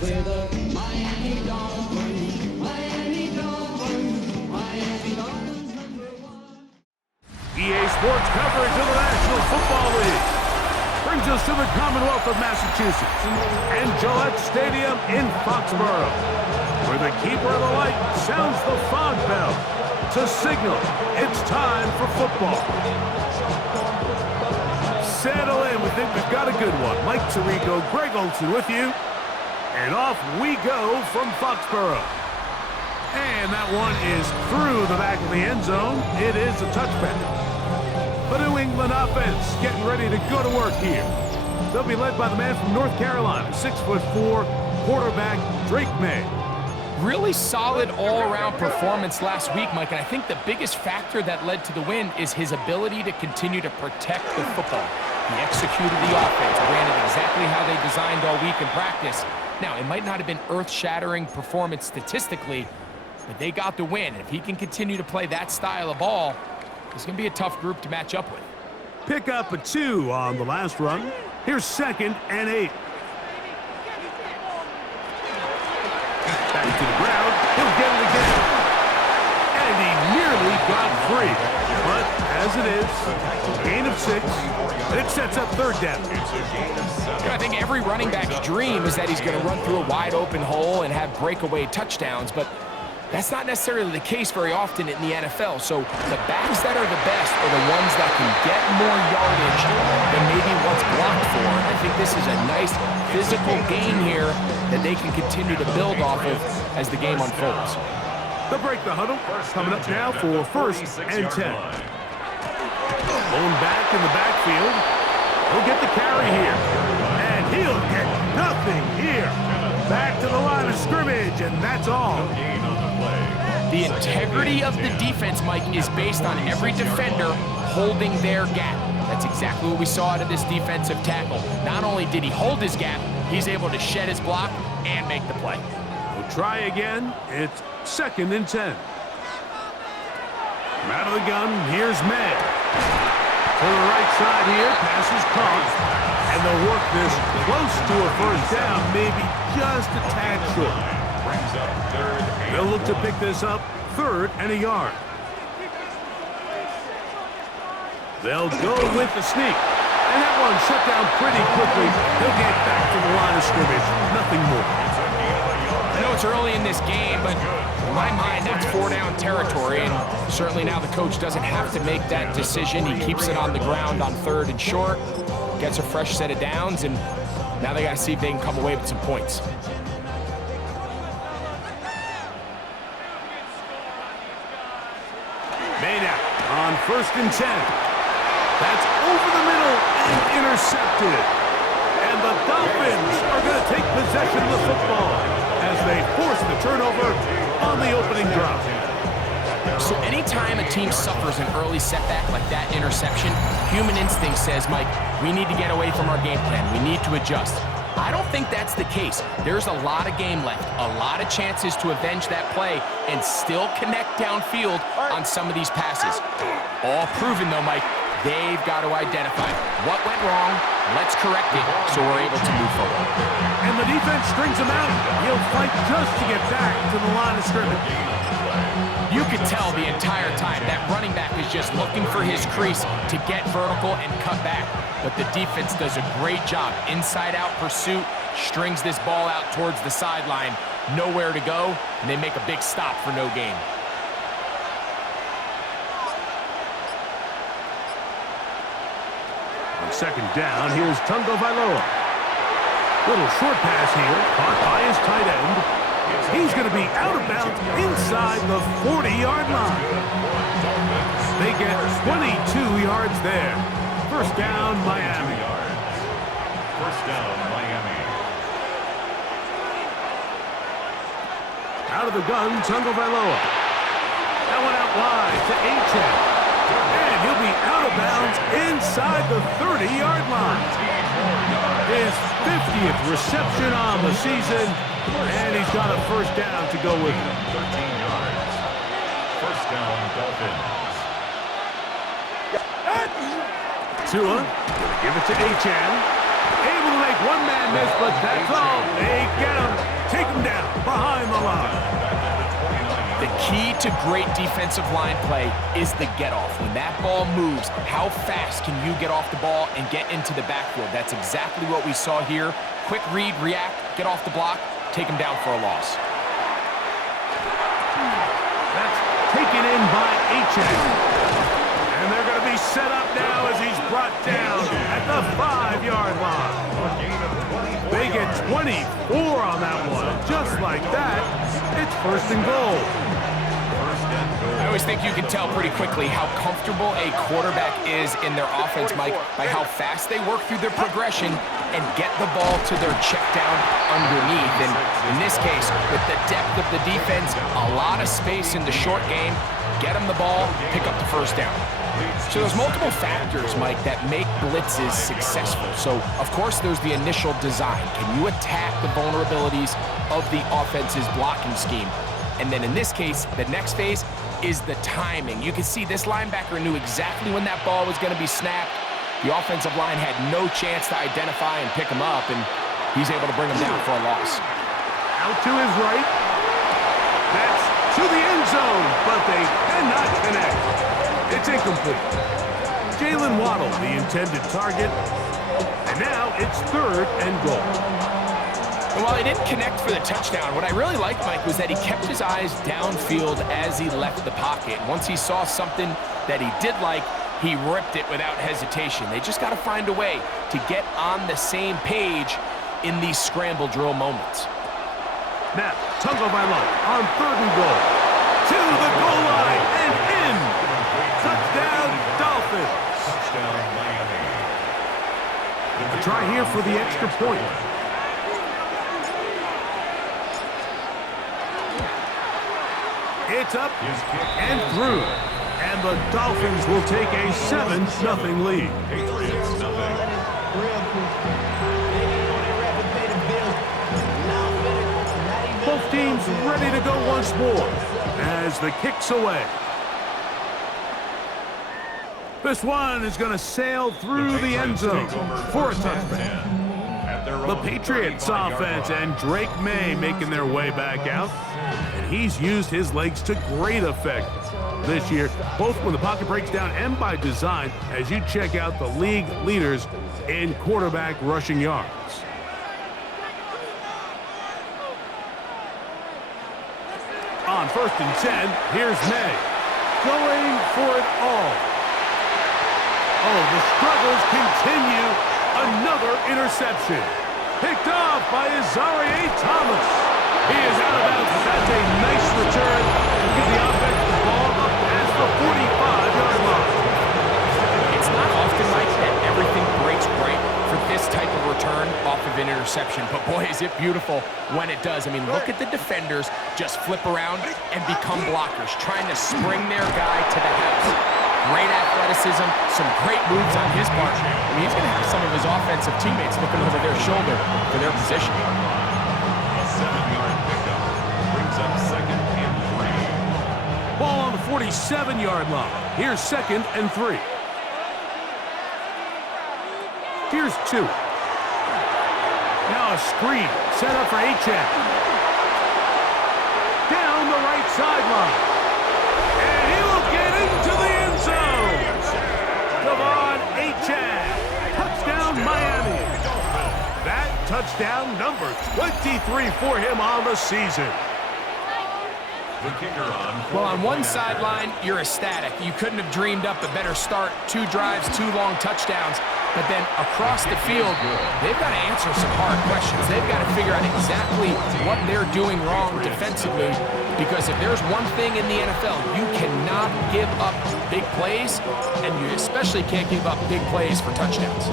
We're the Miami Dolphins, Miami Dolphins, Miami Dolphins #1. EA Sports coverage of the National Football League brings us to the Commonwealth of Massachusetts and Gillette Stadium in Foxborough, where the keeper of the light sounds the fog bell to signal it's time for football. Settle in, we think we've got a good one. Mike Tirico, Greg Olson with you, and off we go from Foxborough. And that one is through the back of the end zone. It is a touchback. The New England offense getting ready to go to work here. They'll be led by the man from North Carolina, 6'4", quarterback Drake May. Really solid all-around performance last week, Mike, and I think the biggest factor that led to the win is his ability to continue to protect the football. He executed the offense, ran it exactly how they designed all week in practice. Now, it might not have been earth-shattering performance statistically, but they got the win. If he can continue to play that style of ball, it's going to be a tough group to match up with. Pick up a 2 on the last run. Here's 2nd and 8. Back to the ground. He'll get it again. And he nearly got free. But as it is, gain of 6. And it sets up 3rd down. I think every running back's dream is that he's going to run through a wide open hole and have breakaway touchdowns, but that's not necessarily the case very often in the NFL. So the backs that are the best are the ones that can get more yardage than maybe what's blocked for. And I think this is a nice physical gain here that they can continue to build off of as the game unfolds. They'll break the huddle. Coming up now for 1st and 10. Going back in the backfield. He'll get the carry here. And he'll get nothing here. Back to the line of scrimmage, and that's all. The integrity of the defense, Mike, is based on every defender holding their gap. That's exactly what we saw out of this defensive tackle. Not only did he hold his gap, he's able to shed his block and make the play. We'll try again. It's 2nd and 10. From out of the gun, here's May. To the right side here, pass is caught. And they'll work this close to a 1st down, maybe just a tad short. They'll look to pick this up 3rd and a yard. They'll go with the sneak. And that one shut down pretty quickly. They'll get back to the line of scrimmage. Nothing more. I know it's early in this game, but in my mind, that's 4-down territory. And certainly now the coach doesn't have to make that decision. He keeps it on the ground on 3rd and short. Gets a fresh set of downs, and now they got to see if they can come away with some points. Made out on 1st and 10. That's over the middle and intercepted. And the Dolphins are going to take possession of the football as they force the turnover on the opening drive. So anytime a team suffers an early setback like that interception, human instinct says, Mike, we need to get away from our game plan. We need to adjust. I don't think that's the case. There's a lot of game left, a lot of chances to avenge that play and still connect downfield on some of these passes. All proven, though, Mike, they've got to identify what went wrong, let's correct it so we're able to move forward. And the defense strings him out. He'll fight just to get back to the line of scrimmage. You could tell the entire time that running back is just looking for his crease to get vertical and cut back. But the defense does a great job. Inside-out pursuit, strings this ball out towards the sideline. Nowhere to go, and they make a big stop for no gain. On 2nd down, here's Tungo Vailoa. Little short pass here, caught by his tight end. He's going to be out of bounds inside the 40-yard line. They get 22 yards there. 1st down, Miami. 1st down, Miami. Out of the gun, Tungo Vailoa. That one out wide to Achan. And he'll be out of bounds inside the 30-yard line. His 50th reception on the season, and he's got a 1st down to go with him. 13 yards. 1st down, Dolphins. Tua, gonna give it to Achan. Able to make one man miss, but that's all. They get him. Take him down behind the line. The key to great defensive line play is the get-off. When that ball moves, how fast can you get off the ball and get into the backfield? That's exactly what we saw here. Quick read, react, get off the block, take him down for a loss. That's taken in by H.A. And they're going to be set up now as he's brought down at the 5-yard line. They get 24 on that one. Just like that, it's first and goal. I always think you can tell pretty quickly how comfortable a quarterback is in their offense, Mike, by how fast they work through their progression and get the ball to their check down underneath. And in this case, with the depth of the defense, a lot of space in the short game, get them the ball, pick up the first down. So there's multiple factors, Mike, that make blitzes successful. So, of course, there's the initial design. Can you attack the vulnerabilities of the offense's blocking scheme? And then in this case, the next phase is the timing. You can see this linebacker knew exactly when that ball was going to be snapped. The offensive line had no chance to identify and pick him up, and he's able to bring him down for a loss. Out to his right. That's to the end zone, but they cannot connect. It's incomplete. Jalen Waddle, the intended target. And now it's third and goal. And while he didn't connect for the touchdown, what I really liked, Mike, was that he kept his eyes downfield as he left the pocket. Once he saw something that he did like, he ripped it without hesitation. They just got to find a way to get on the same page in these scramble drill moments. Now, Tagovailoa on third and goal. To the goal line and in. Touchdown, Dolphins. Touchdown, Miami. A try here for the extra point. It's up and through. And the Dolphins will take a 7-0 lead. Patriots, nothing. Both teams ready to go once more as the kick's away. This one is going to sail through the end zone for a touchdown. The Patriots offense and Drake May making their way back out. And he's used his legs to great effect this year, both when the pocket breaks down and by design, as you check out the league leaders in quarterback rushing yards. On 1st and 10, here's May, going for it all. Oh, the struggles continue. Another interception. Picked off by Azareye'h Thomas. He is out of bounds, but that's a nice return to give the offense the ball up past the 45-yard line. It's not often, Mike, that everything breaks right for this type of return off of an interception. But boy, is it beautiful when it does. I mean, look at the defenders just flip around and become blockers, trying to spring their guy to the house. Great athleticism, some great moves on his part. I mean, he's going to have some of his offensive teammates looking over their shoulder for their position. A 7-yard pickup brings up 2nd and 3. Ball on the 47-yard line. Here's 2nd and 3. Here's 2. Now a screen set up for H.A. Down the right sideline. And he will get into the end zone. Devon H.A. Touchdown, Miami. That touchdown number 23 for him on the season. The kicker on. Well, on one sideline, you're ecstatic. You couldn't have dreamed up a better start. 2 drives, 2 long touchdowns. But then across the field, they've got to answer some hard questions. They've got to figure out exactly what they're doing wrong defensively. Because if there's one thing in the NFL, you cannot give up big plays, and you especially can't give up big plays for touchdowns.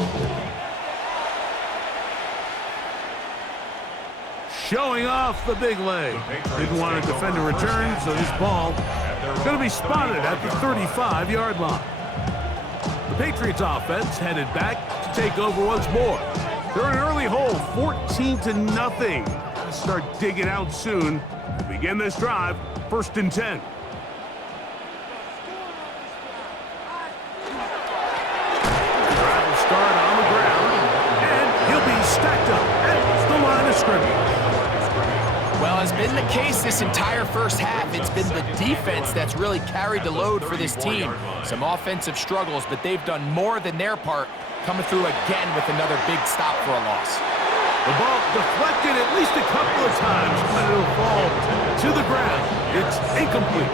Showing off the big leg. Didn't want to defend a return, so this ball going to be spotted at the 35-yard line. The Patriots offense headed back to take over once more. They're in an early hole, 14-0. Gotta start digging out soon. Begin this drive, 1st and 10. Drive will start on the ground, and he'll be stacked up scrimmage. Well, as been the case this entire first half, it's been the defense that's really carried the load for this team. Some offensive struggles, but they've done more than their part, coming through again with another big stop for a loss. The ball deflected at least a couple of times, but it'll fall to the ground. It's incomplete.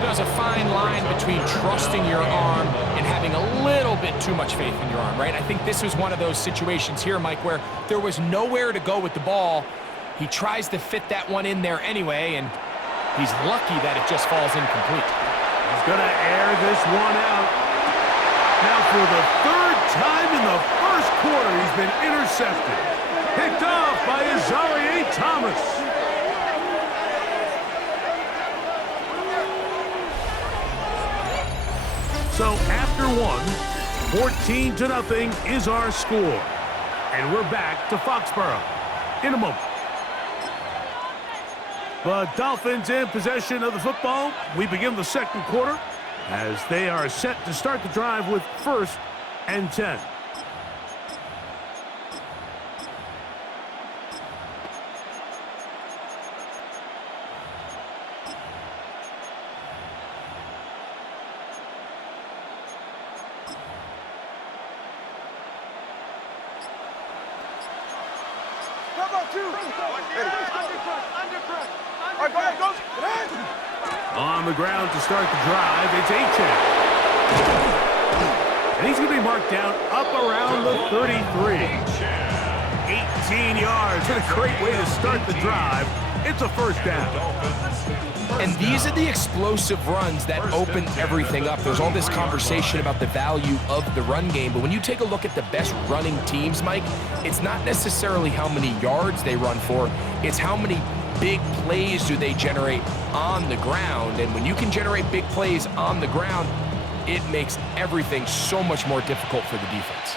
There's a fine line between trusting your arm and having a little bit too much faith in your arm, right? I think this was one of those situations here, Mike, where there was nowhere to go with the ball. He tries to fit that one in there anyway, and he's lucky that it just falls incomplete. He's going to air this one out. Now for the third time in the first quarter, he's been intercepted. Picked off by Azareye'h Thomas. So after one, 14-0 is our score. And we're back to Foxborough in a moment. The Dolphins in possession of the football. We begin the second quarter as they are set to start the drive with 1st and 10. On the ground to start the drive, it's Achane. And he's going to be marked down up around the 33. 18 yards. What a great way to start the drive. It's a first down. And these are the explosive runs that open everything up. There's all this conversation about the value of the run game, but when you take a look at the best running teams, Mike, it's not necessarily how many yards they run for, it's how many big plays do they generate on the ground. And when you can generate big plays on the ground, it makes everything so much more difficult for the defense.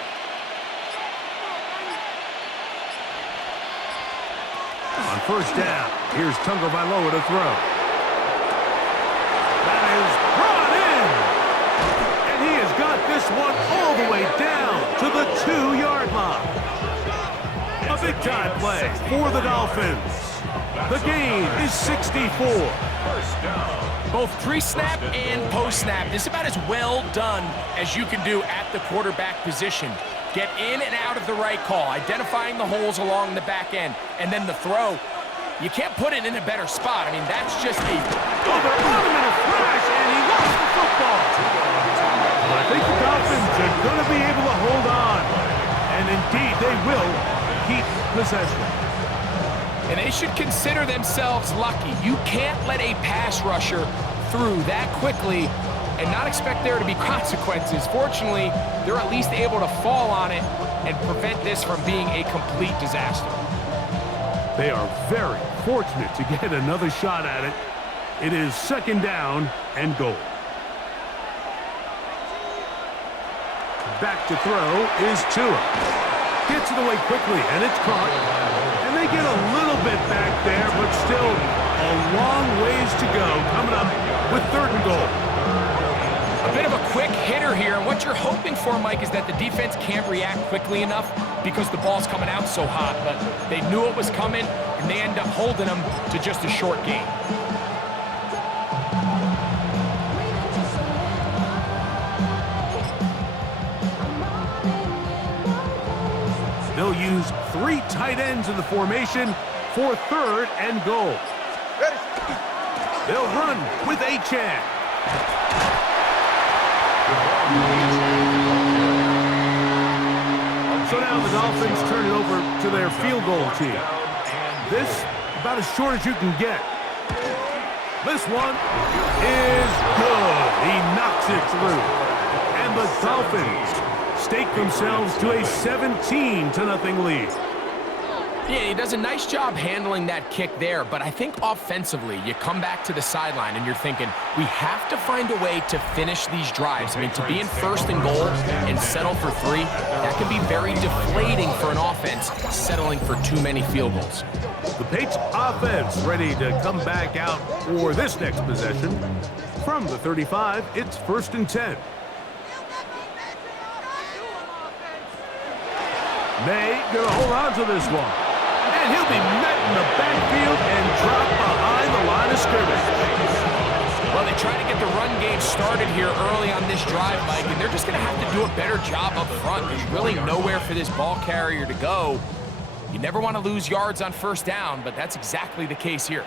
On first down, here's Tungo Vailoa to throw. That is brought in! And he has got this one all the way down to the 2-yard line. A big-time play for the Dolphins. The gain is 64. First down. Both pre-snap and post-snap, this is about as well done as you can do at the quarterback position. Get in and out of the right call, identifying the holes along the back end, and then the throw. You can't put it in a better spot. I mean, that's just a... Oh, they're on him in a flash, and he lost the football. I think the Dolphins are going to be able to hold on. And indeed, they will keep possession. And they should consider themselves lucky. You can't let a pass rusher through that quickly and not expect there to be consequences. Fortunately, they're at least able to fall on it and prevent this from being a complete disaster. They are very fortunate to get another shot at it. It is second down and goal. Back to throw is Tua. Gets it away quickly, and it's caught. And they get a little bit back there, but still a long ways to go coming up with 3rd and goal. A bit of a quick hitter here, and what you're hoping for, Mike, is that the defense can't react quickly enough because the ball's coming out so hot, but they knew it was coming, and they end up holding them to just a short gain. They'll use 3 tight ends in the formation for 3rd and goal. They'll run with Achane. So now the Dolphins turn it over to their field goal team. This, about as short as you can get. This one is good. He knocks it through. And the Dolphins stake themselves to a 17-0 lead. Yeah, he does a nice job handling that kick there, but I think offensively, you come back to the sideline and you're thinking, we have to find a way to finish these drives. I mean, to be in 1st and goal and settle for 3, that can be very deflating for an offense, settling for too many field goals. The Patriots offense ready to come back out for this next possession. From the 35, it's 1st and 10. May gonna hold on to this one. And he'll be met in the backfield and dropped behind the line of scrimmage. Well, they try to get the run game started here early on this drive, Mike, and they're just going to have to do a better job up front. There's really nowhere for this ball carrier to go. You never want to lose yards on first down, but that's exactly the case here.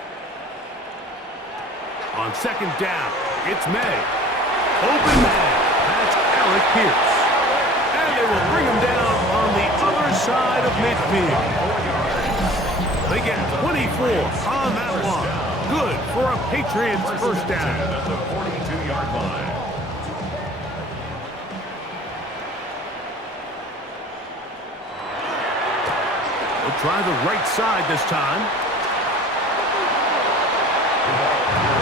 On second down, it's May. Open man. That's Alec Pierce. And they will bring him down on the other side of midfield. They get 24 on that one. Good for a Patriots first down. At the 42-yard line. They'll try the right side this time.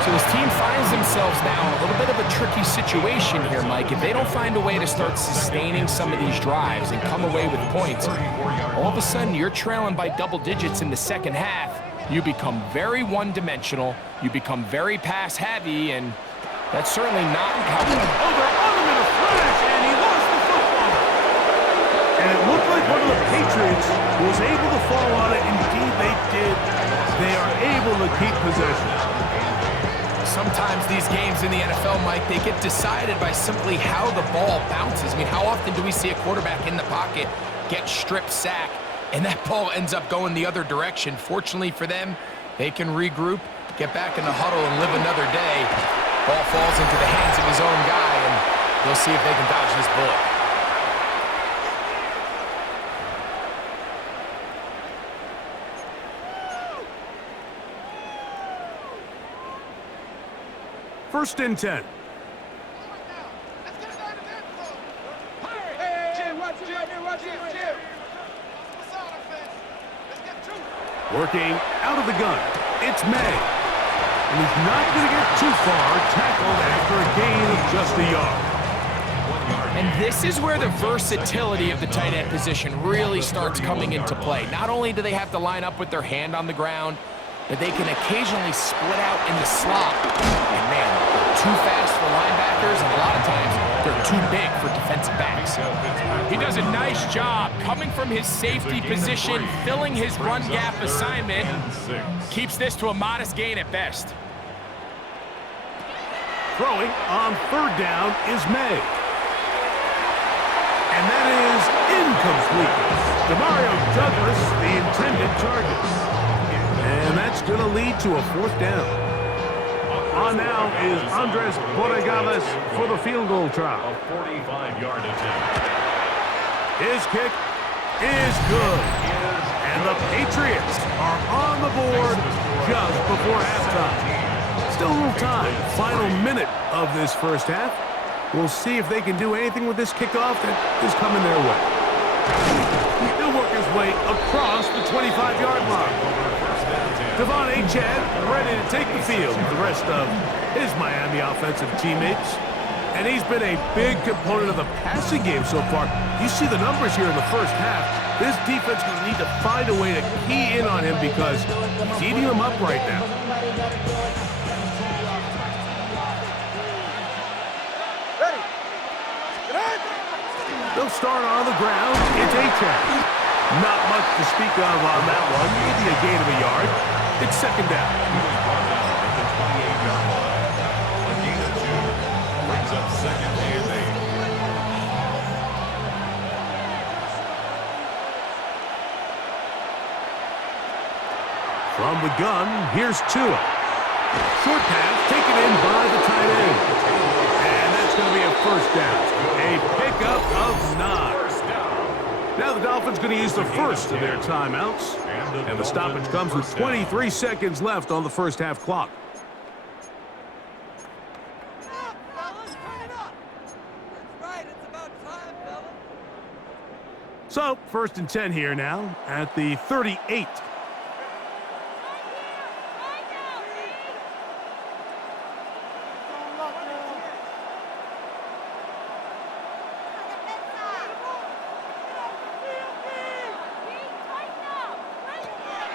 So this team finds themselves now in a little bit of a tricky situation here, Mike. If they don't find a way to start sustaining some of these drives and come away with points, all of a sudden you're trailing by double digits in the second half. You become very one-dimensional, you become very pass-heavy, and that's certainly not how... Oh, they're on him in a flash, and he lost the football. And it looked like one of the Patriots was able to fall on it. Indeed, they did. They are able to keep possession. Sometimes these games in the NFL, Mike, they get decided by simply how the ball bounces. I mean, how often do we see a quarterback in the pocket get strip sack, and that ball ends up going the other direction? Fortunately for them, they can regroup, get back in the huddle, and live another day. Ball falls into the hands of his own guy, and they'll see if they can dodge this bullet. First and 10. Working out of the gun, it's May. And he's not going to get too far, tackled after a gain of just a yard. And this is where the versatility of the tight end position really starts coming into play. Not only do they have to line up with their hand on the ground, but they can occasionally split out in the slot. And man, they're too fast for linebackers, and a lot of times they're too big for defensive backs. He does a nice job coming from his safety position, filling his run gap assignment. Keeps this to a modest gain at best. Throwing on third down is May. And that is incomplete. Demario Douglas, the intended target. And that's going to lead to a fourth down. On now is Andres Borregales for the field goal try. A 45-yard attempt. His kick is good. And the Patriots are on the board just before halftime. Still a little time. Final minute of this first half. We'll see if they can do anything with this kickoff that is coming their way. He'll work his way across the 25-yard line. Devon Achad ready to take the field with the rest of his Miami offensive teammates. And he's been a big component of the passing game so far. You see the numbers here in the first half. This defense will need to find a way to key in on him because he's eating them up right now. They'll start on the ground. It's Achad. Not much to speak of on that one. Maybe a gain of a yard. It's second down. He was brought down at the 28-yard line. A gain of 2 brings up second and 8. From the gun, here's Tua. Short pass taken in by the tight end. And that's going to be a first down. A pickup of 9. Now the Dolphins going to use the first of their timeouts. And the stoppage comes with 23 seconds left on the first half clock. So, first and 10 here now at the 38.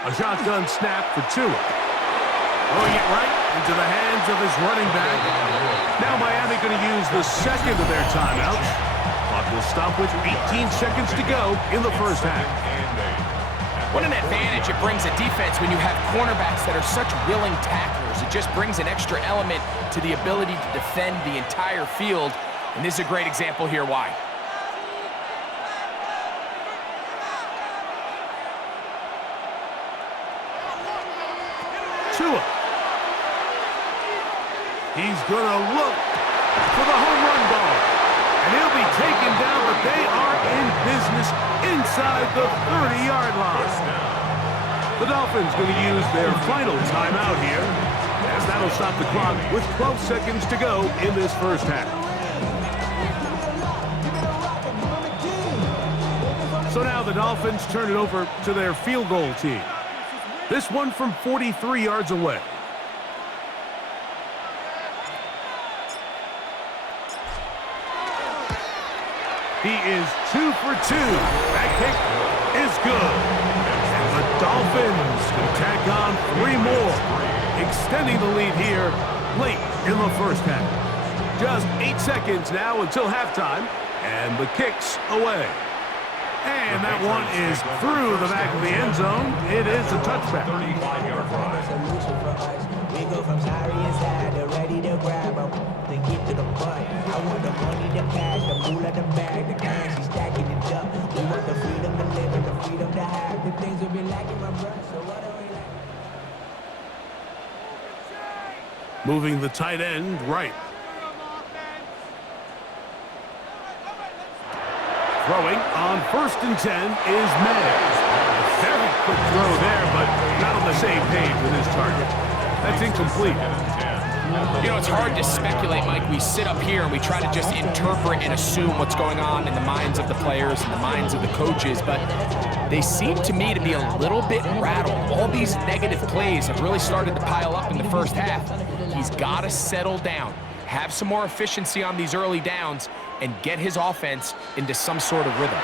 A shotgun snap for Tua. Throwing it right into the hands of his running back. Now Miami going to use the second of their timeouts. Clock will stop with 18 seconds to go in the first half. What an advantage it brings a defense when you have cornerbacks that are such willing tacklers. It just brings an extra element to the ability to defend the entire field. And this is a great example here why. Tua. He's going to look for the home run ball. And he'll be taken down, but they are in business inside the 30-yard line. The Dolphins going to use their final timeout here, as that'll stop the clock with 12 seconds to go in this first half. So now the Dolphins turn it over to their field goal team. This one from 43 yards away. He is 2 for 2. That kick is good. And the Dolphins can tack on 3 more, extending the lead here late in the first half. Just 8 seconds now until halftime, and the kick's away. And that one is through the back of the end zone. It is a touchback. 35-yard run. We go from sorry inside to ready to grab them, to get to the butt. I want the money, the cash, the moolah, the bag, the currency, stacking it up. We want the freedom to live and the freedom to have the things we've been lacking, my brother. So what are we like? Moving the tight end right. Throwing on 1st and 10 is Madden. Very quick throw there, but not on the same page with his target. That's incomplete. You know, it's hard to speculate, Mike. We sit up here and we try to just interpret and assume what's going on in the minds of the players and the minds of the coaches, but they seem to me to be a little bit rattled. All these negative plays have really started to pile up in the first half. He's got to settle down, have some more efficiency on these early downs, and get his offense into some sort of rhythm.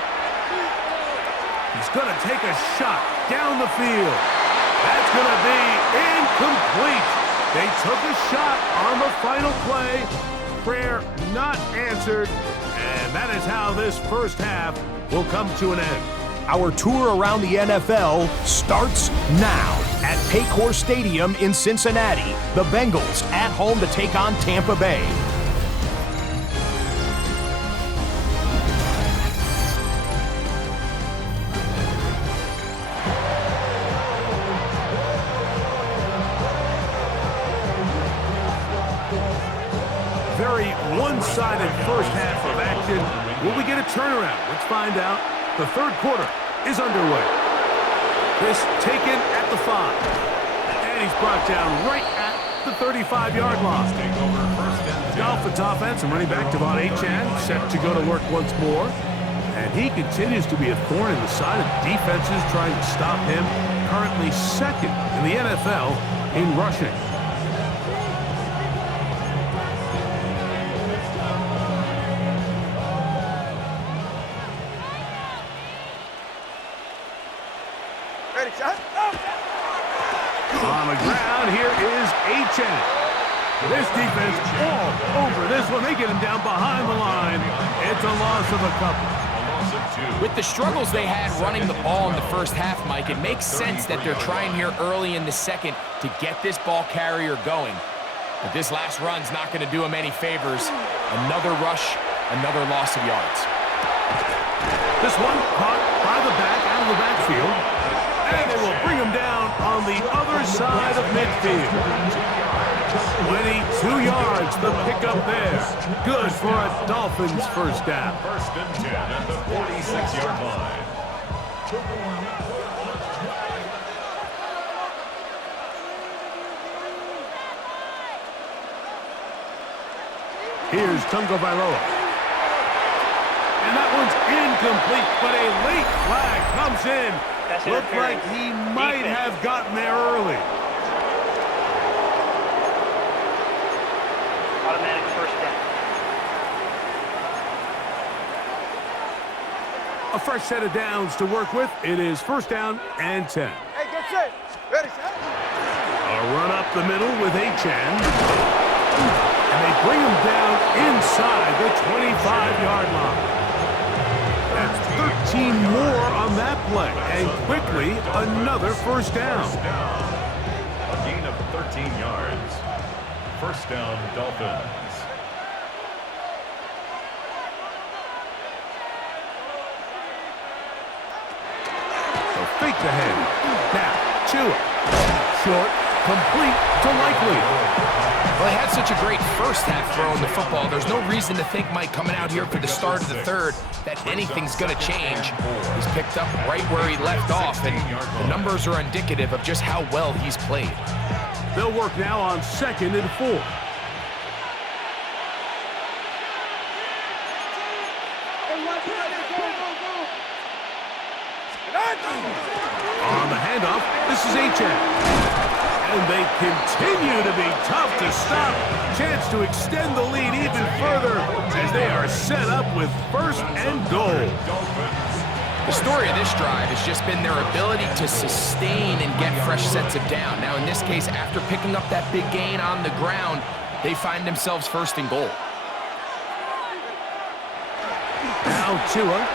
He's going to take a shot down the field. That's going to be incomplete. They took a shot on the final play. Prayer not answered. And that is how this first half will come to an end. Our tour around the NFL starts now at Paycor Stadium in Cincinnati. The Bengals at home to take on Tampa Bay. Very one-sided first half of action. Will we get a turnaround? Let's find out. The third quarter is underway. This taken at the 5. And he's brought down right at the 35-yard line. Dolphins offense and running back Devon Achane set to go to work once more. And he continues to be a thorn in the side of defenses trying to stop him. Currently second in the NFL in rushing. On the ground, here is Achane. This defense all over this one. They get him down behind the line. It's a loss of a couple. With the struggles they had running the ball in the first half, Mike, it makes sense that they're trying here early in the second to get this ball carrier going. But this last run's not going to do him any favors. Another rush, another loss of yards. This one caught by the back out of the backfield. And they will bring him down on the other side of midfield. 22 yards, the pickup there. Good for a Dolphins first down. 1st and 10 at the 46-yard line. Here's Tungo Bailoa. And that one's incomplete, but a late flag comes in. Looked like he might have gotten there early. Automatic first down. A fresh set of downs to work with. It is 1st down and 10. Hey, get set. Ready, set. A run up the middle with Achane. And they bring him down inside the 25-yard line. That's 18 more on that play, and quickly another first down. A gain of 13 yards. First down, Dolphins. So fake the head. Now, Tua. Short, complete to Likely. Well, he had such a great first half throwing the football. There's no reason to think, Mike, coming out here for the start of the third, that anything's going to change. He's picked up right where he left off, and the numbers are indicative of just how well he's played. They'll work now on 2nd and 4. On the handoff, this is Achane. And they continue to be tough to stop. Chance to extend the lead even further as they are set up with 1st and goal. The story of this drive has just been their ability to sustain and get fresh sets of down. Now, in this case, after picking up that big gain on the ground, they find themselves 1st and goal. Now Tua.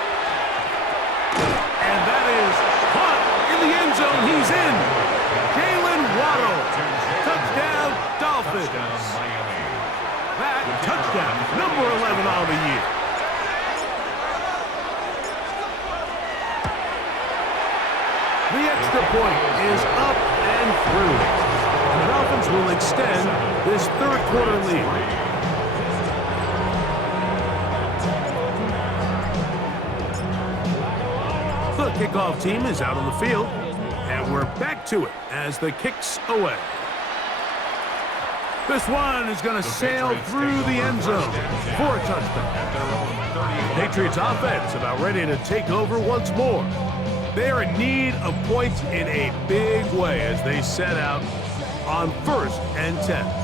And that is caught in the end zone. He's in. Waddle. Touchdown, Dolphins. That touchdown, number 11 on the year. The extra point is up and through. And the Dolphins will extend this 3rd quarter lead. The kickoff team is out on the field. And we're back to it as the kick's away. This one is going to sail through the end zone for a touchdown. Patriots offense about ready to take over once more. They are in need of points in a big way as they set out on 1st and 10.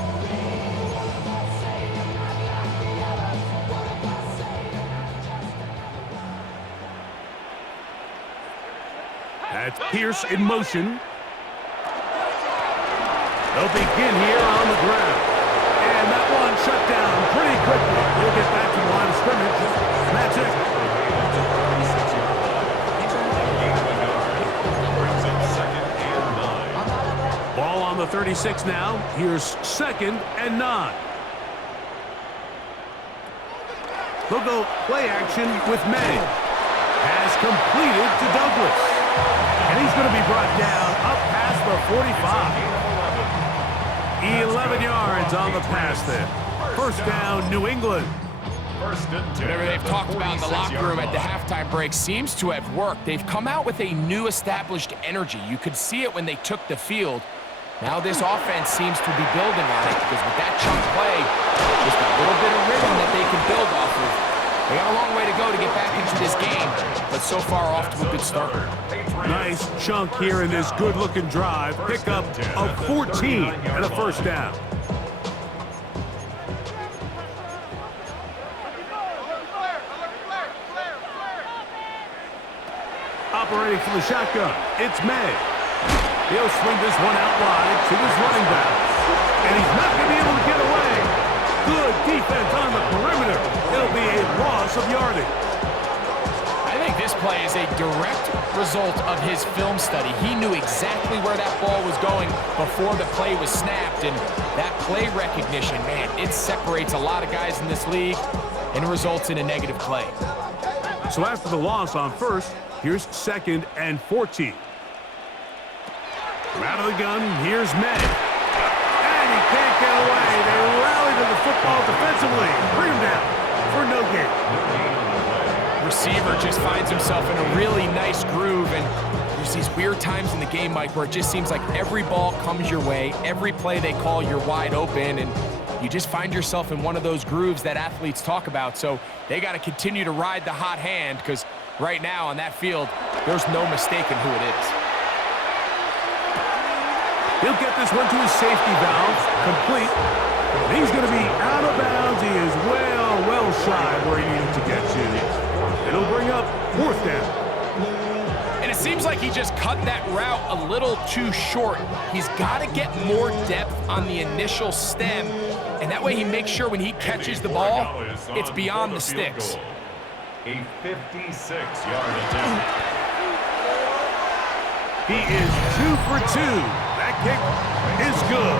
That's Pierce in motion. They'll begin here on the ground. And that one shut down pretty quickly. He'll get back to the line of scrimmage. And that's it. Ball on the 36 now. Here's 2nd and 9. They'll go play action with May. Has completed to Douglas. And he's going to be brought down up past the 45. 11 yards on the pass there. 1st down, New England. Whatever they've talked about in the locker room at the halftime break seems to have worked. They've come out with a new established energy. You could see it when they took the field. Now this offense seems to be building on it because with that chunk play, just a little bit of rhythm that they can build off of. They got a long way to go to get back into this game, but so far off to a good start. Nice chunk here in this good-looking drive. Pick up of 14 and a 1st down. Operating from the shotgun, it's May. He'll swing this one out wide to his running back. And he's not going to be able to get away. Good defense on the perimeter. It'll be a loss of yardage. I think this play is a direct result of his film study. He knew exactly where that ball was going before the play was snapped, and that play recognition, man, it separates a lot of guys in this league and results in a negative play. So after the loss on 1st, here's 2nd and 14. From out of the gun, here's May. And he can't get away. They rally to the football defensively. Bring him down for no gain. Receiver just finds himself in a really nice groove, and there's these weird times in the game, Mike, where it just seems like every ball comes your way, every play they call, you're wide open, and you just find yourself in one of those grooves that athletes talk about. So they got to continue to ride the hot hand, because right now on that field, there's no mistaking who it is. He'll get this one to his safety valve, complete. And he's going to be out of bounds. He is well shy of where he needed to get to. It'll bring up 4th down. And it seems like he just cut that route a little too short. He's got to get more depth on the initial stem, and that way he makes sure when he catches the ball, it's beyond the sticks. A 56-yard attempt. He is 2 for 2. That kick is good.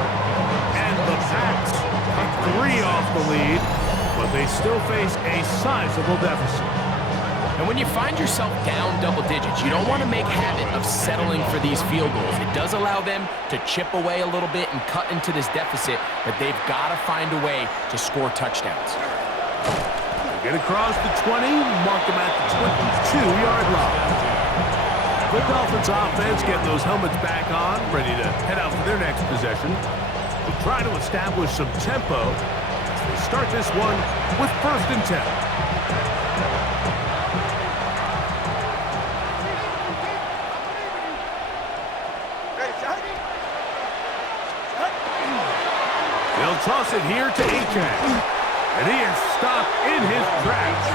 And the Pats cut 3 off the lead, but they still face a sizable deficit. And when you find yourself down double digits, you don't want to make habit of settling for these field goals. It does allow them to chip away a little bit and cut into this deficit, but they've got to find a way to score touchdowns. Get across the 20, mark them at the 22-yard line. The Dolphins offense getting those helmets back on, ready to head out for their next possession. They'll try to establish some tempo as they start this one with 1st and 10. They'll toss it here to Achane. And he is stopped in his tracks.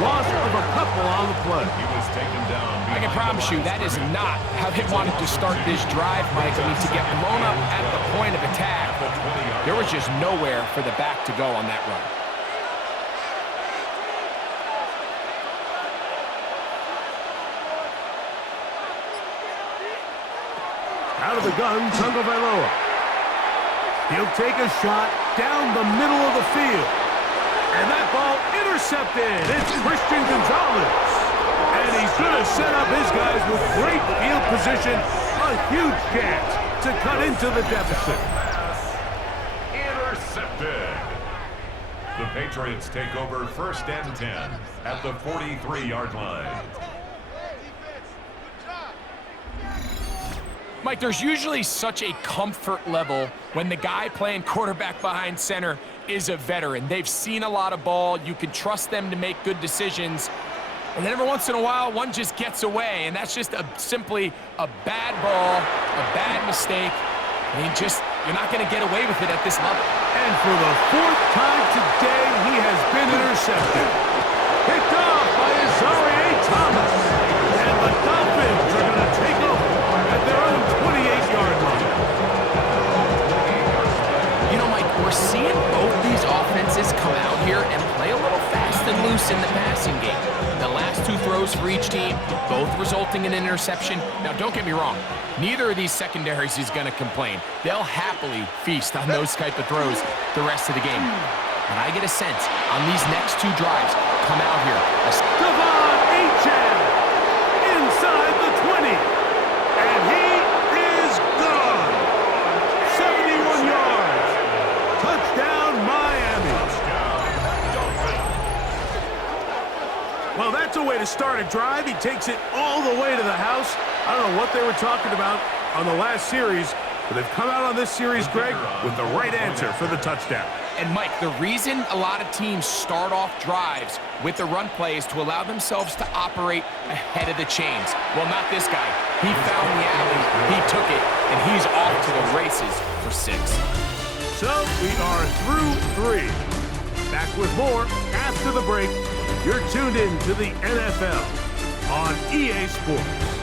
Loss of a couple on the play. He was taken down. I can promise you that is not how they wanted to start this drive, Mike. I mean, to get blown up at the point of attack, there was just nowhere for the back to go on that run. Out of the gun, Tagovailoa. He'll take a shot down the middle of the field. And that ball intercepted. It's Christian Gonzalez. And he's going to set up his guys with great field position. A huge chance to cut into the deficit. Intercepted. The Patriots take over 1st and 10 at the 43-yard line. Mike, there's usually such a comfort level when the guy playing quarterback behind center is a veteran. They've seen a lot of ball. You can trust them to make good decisions. And then every once in a while, one just gets away, and that's just simply a bad ball, a bad mistake. I mean, you're not going to get away with it at this level. And for the 4th time today, he has been intercepted. Picked off by Isaiah Thomas. And the Dolphins are going to take over at their own 28-yard line. You know, Mike, we're seeing both these offenses come out here and play a little fast and loose in the passing game. The last 2 throws for each team, both resulting in an interception. Now, don't get me wrong. Neither of these secondaries is going to complain. They'll happily feast on those type of throws the rest of the game. But I get a sense on these next 2 drives, come out here. Devon Achane inside the 20. And he is gone. 71 yards. Touchdown, Miami. Well, that's a way to start a drive. He takes it all the way to the house. I don't know what they were talking about on the last series, but they've come out on this series, Greg, with the right answer for the touchdown. And, Mike, the reason a lot of teams start off drives with the run play is to allow themselves to operate ahead of the chains. Well, not this guy. He found the alley, he took it, and he's off to the races for 6. So we are through 3. Back with more after the break. You're tuned in to the NFL on EA Sports.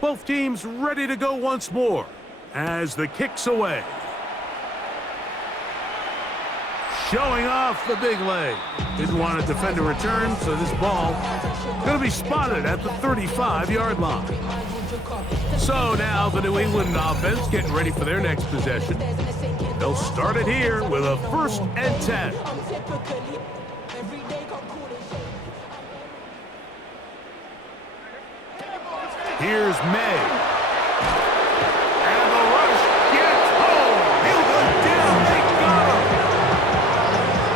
Both teams ready to go once more as the kick's away. Showing off the big leg. Didn't want to defend a return, so this ball going to be spotted at the 35-yard line. So now the New England offense getting ready for their next possession. They'll start it here with a 1st and 10. Here's May. And the rush gets home. He'll go down. They got him.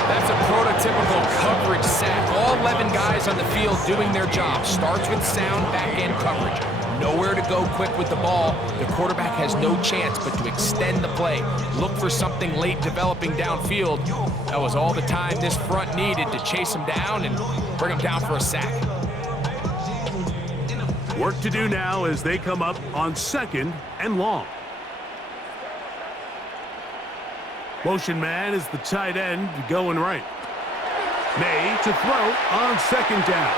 That's a prototypical coverage sack. All 11 guys on the field doing their job. Starts with sound back-end coverage. nowhere to go quick with the ball, the quarterback has no chance but to extend the play. Look for something late developing downfield. That was all the time this front needed to chase him down and bring him down for a sack. Work to do now as they come up on 2nd and long. Motion man is the tight end going right. May to throw on 2nd down.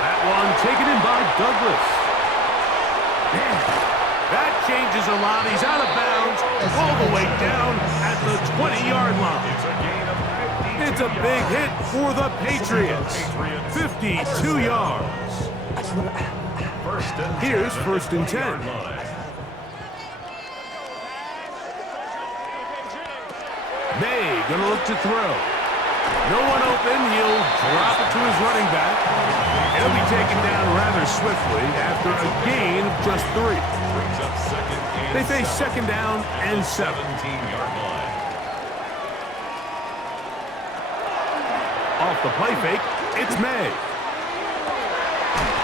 That one taken in by Douglas. Man, that changes a lot. He's out of bounds all the way down at the 20-yard line. It's a big hit for the Patriots. 52 yards. Here's 1st and 10. May gonna look to throw. No one open. He'll drop it to his running back. He'll be taken down rather swiftly after a gain of just 3. They face 2nd down and 7. 17-yard line. Off the play fake, it's May.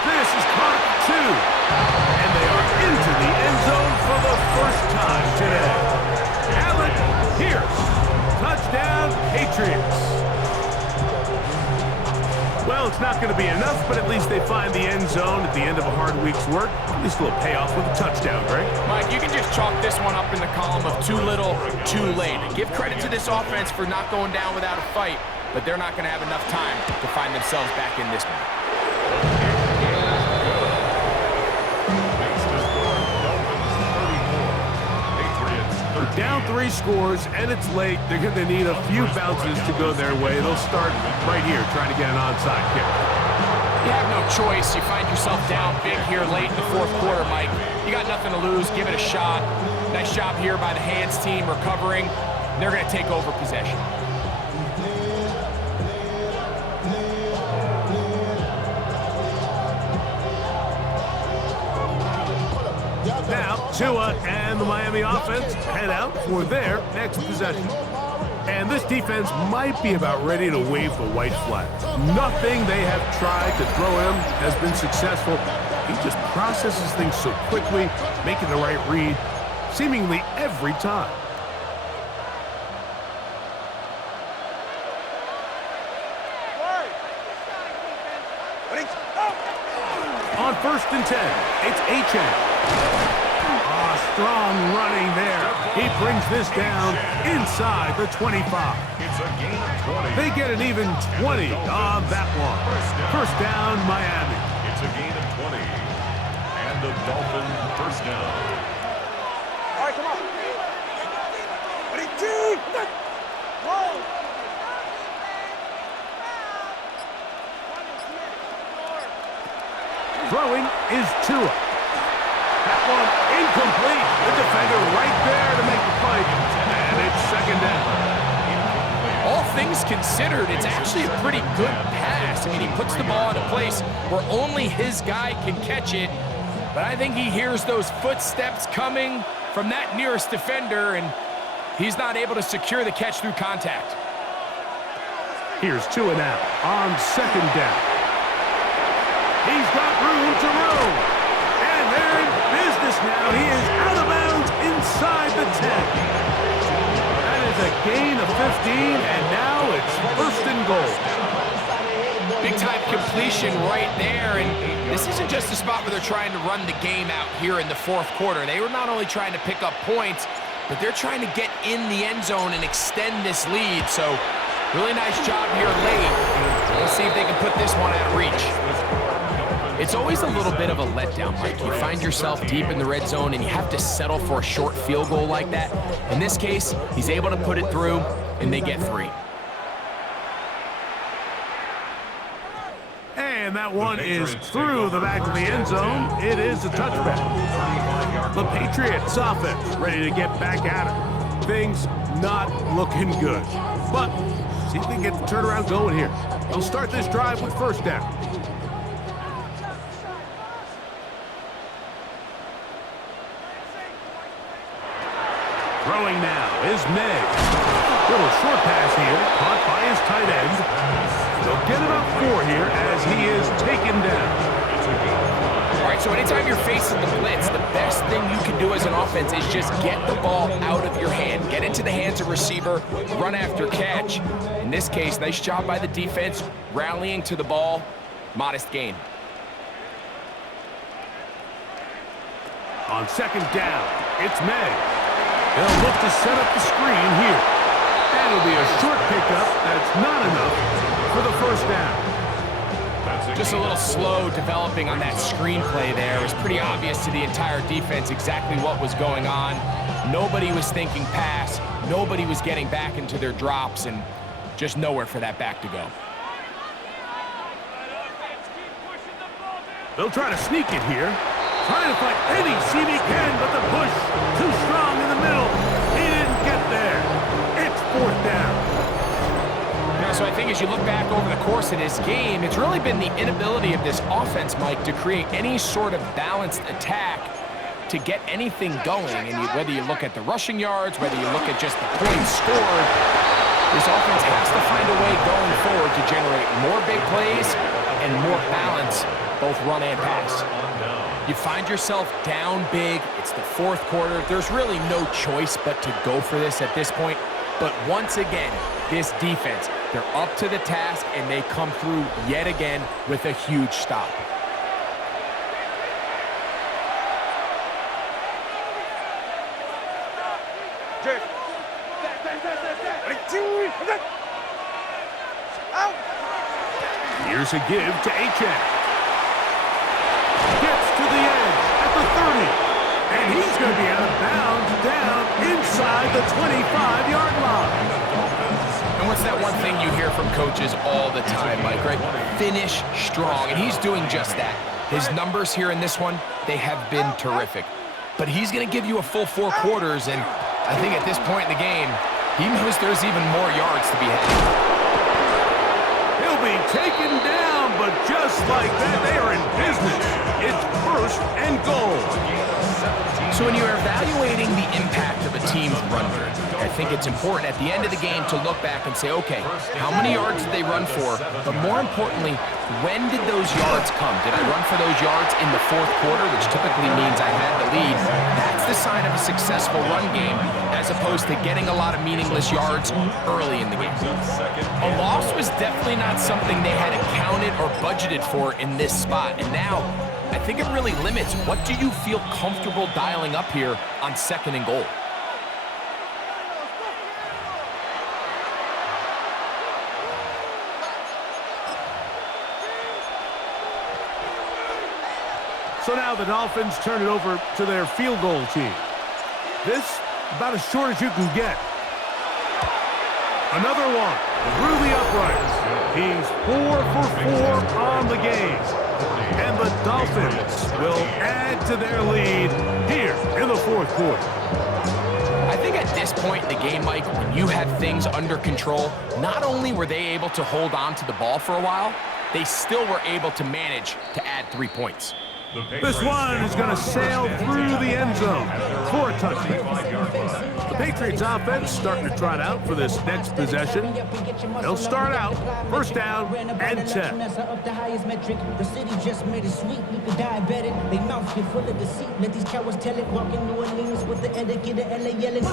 This is caught at 2. And they are into the end zone for the first time today. Allen Pierce. Touchdown, Patriots. Well, it's not going to be enough, but at least they find the end zone at the end of a hard week's work. At least a little payoff with a touchdown, Greg. Mike, you can just chalk this one up in the column of too little, too late. Give credit to this offense for not going down without a fight, but they're not going to have enough time to find themselves back in this one. Down 3 scores, and it's late. They're going to need a few bounces to go their way. They'll start right here trying to get an onside kick. You have no choice. You find yourself down big here late in the 4th quarter, Mike. You got nothing to lose. Give it a shot. Nice job here by the hands team recovering. They're going to take over possession. Now, Tua and the Miami offense head out for their next possession. And this defense might be about ready to wave the white flag. Nothing they have tried to throw him has been successful. He just processes things so quickly, making the right read, seemingly every time. On 1st and 10, it's Achane. Strong running there. He brings this down inside the 25. It's a gain of 20. They get an even 20 on that one. First down, Miami. It's a gain of 20. And the Dolphin first down. All right, come on. Ready, 2, roll. Throwing is Tua. That one incomplete. The defender right there to make the play. And it's 2nd down. All things considered, it's actually a pretty good pass. I mean, he puts the ball in a place where only his guy can catch it. But I think he hears those footsteps coming from that nearest defender, and he's not able to secure the catch through contact. Here's Tua now on 2nd down. He's got room to roam. And they're in business now. He is out of bounds inside the 10. That is a gain of 15, and now it's 1st and goal. Big-time completion right there, and this isn't just a spot where they're trying to run the game out here in the 4th quarter. They were not only trying to pick up points, but they're trying to get in the end zone and extend this lead. So, really nice job here late. Let's see if they can put this one out of reach. It's always a little bit of a letdown, Mike. You find yourself deep in the red zone and you have to settle for a short field goal like that. In this case, he's able to put it through, and they get 3. And that one is through the back of the end zone. It is a touchback. The Patriots offense ready to get back at it. Things not looking good. But see if they can get the turnaround going here. They'll start this drive with 1st down. Throwing now is May. Little short pass here, caught by his tight end. They'll get it up 4 here as he is taken down. That's a gain of 5. All right, so anytime you're facing the blitz, the best thing you can do as an offense is just get the ball out of your hand, get into the hands of receiver, run after catch. In this case, nice job by the defense, rallying to the ball, modest gain. On second down, it's May. They'll look to set up the screen here. And it'll be a short pickup. That's not enough for the first down. Just a little slow developing on that screenplay there. It was pretty obvious to the entire defense exactly what was going on. Nobody was thinking pass. Nobody was getting back into their drops, and just nowhere for that back to go. They'll try to sneak it here. Trying to find any seam he can, but the push too strong in the middle. He didn't get there. It's fourth down. So I think as you look back over the course of this game, it's really been the inability of this offense, Mike, to create any sort of balanced attack to get anything going. And whether you look at the rushing yards, whether you look at just the points scored, this offense has to find a way going forward to generate more big plays and more balance, both run and pass. You find yourself down big. It's the fourth quarter. There's really no choice but to go for this at this point. But once again, this defense, they're up to the task, and they come through yet again with a huge stop. Here's a give to Achek. Gets to the edge at the 30. And he's going to be out of bounds down inside the 25-yard line. And what's that one thing you hear from coaches all the time, Mike, right? Finish strong, and he's doing just that. His numbers here in this one, they have been terrific. But he's going to give you a full 4 quarters, and I think at this point in the game, he knows there's even more yards to be had. He'll be taken down, but just like that, they are in business. It's first and goal. So when you're evaluating the impact of a team's run rate, I think it's important at the end of the game to look back and say, okay, how many yards did they run for? But more importantly, when did those yards come? Did I run for those yards in the fourth quarter, which typically means I had the lead? That's the sign of a successful run game, as opposed to getting a lot of meaningless yards early in the game. A loss was definitely not something they had accounted or budgeted for in this spot. And now, I think it really limits what do you feel comfortable dialing up here on second and goal. So now the Dolphins turn it over to their field goal team. This, about as short as you can get. Another one through the uprights. He's 4 for 4 on the game. And the Dolphins will add to their lead here in the fourth quarter. I think at this point in the game, Mike, when you have things under control, not only were they able to hold on to the ball for a while, they still were able to manage to add 3 points. This one is going to sail through the end zone for a touchdown. The Patriots offense starting to trot out for this next possession. They'll start out first down and 10. The city just made it sweet. You could diabetic. They mouths get full of deceit. Let these cowards tell it. Walking New Orleans with the etiquette of LA yelling.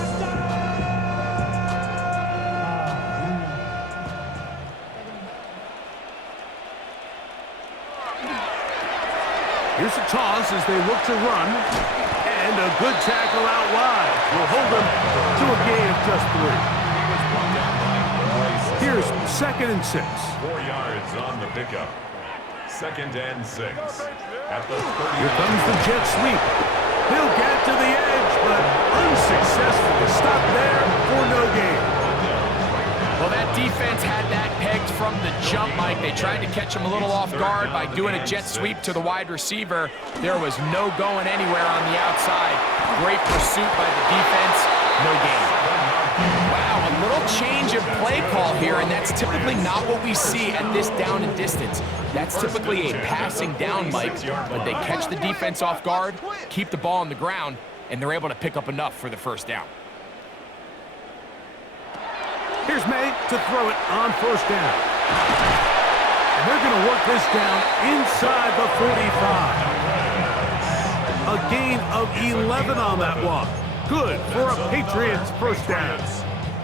Here's a toss as they look to run. And a good tackle out wide will hold them to a gain of just 3. Here's second and 6. 4 yards on the pickup. Second and 6. At the 30. Here comes the jet sweep. He'll get to the edge, but unsuccessful. Stop there for no gain. Well, that defense had that pegged from the jump, Mike. They tried to catch him a little off guard by doing a jet sweep to the wide receiver. There was no going anywhere on the outside. Great pursuit by the defense. No gain. Wow, a little change of play call here, and that's typically not what we see at this down and distance. That's typically a passing down, Mike, but they catch the defense off guard, keep the ball on the ground, and they're able to pick up enough for the first down. Here's May to throw it on first down. And they're going to work this down inside the 45. A gain of 11 on that one. Good for a Patriots first down.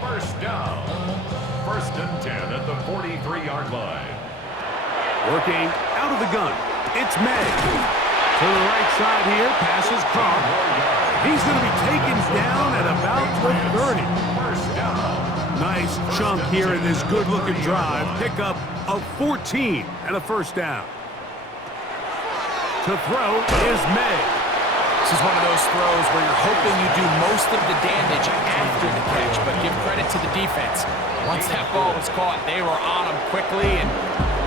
First down. First and 10 at the 43-yard line. Working out of the gun. It's May. To the right side here, pass is caught. He's going to be taken down at about the 30. First down. Nice chunk here in this good-looking drive. Pickup of 14 and a first down. To throw is May. This is one of those throws where you're hoping you do most of the damage after the catch, but give credit to the defense. Once that ball was caught, they were on him quickly, and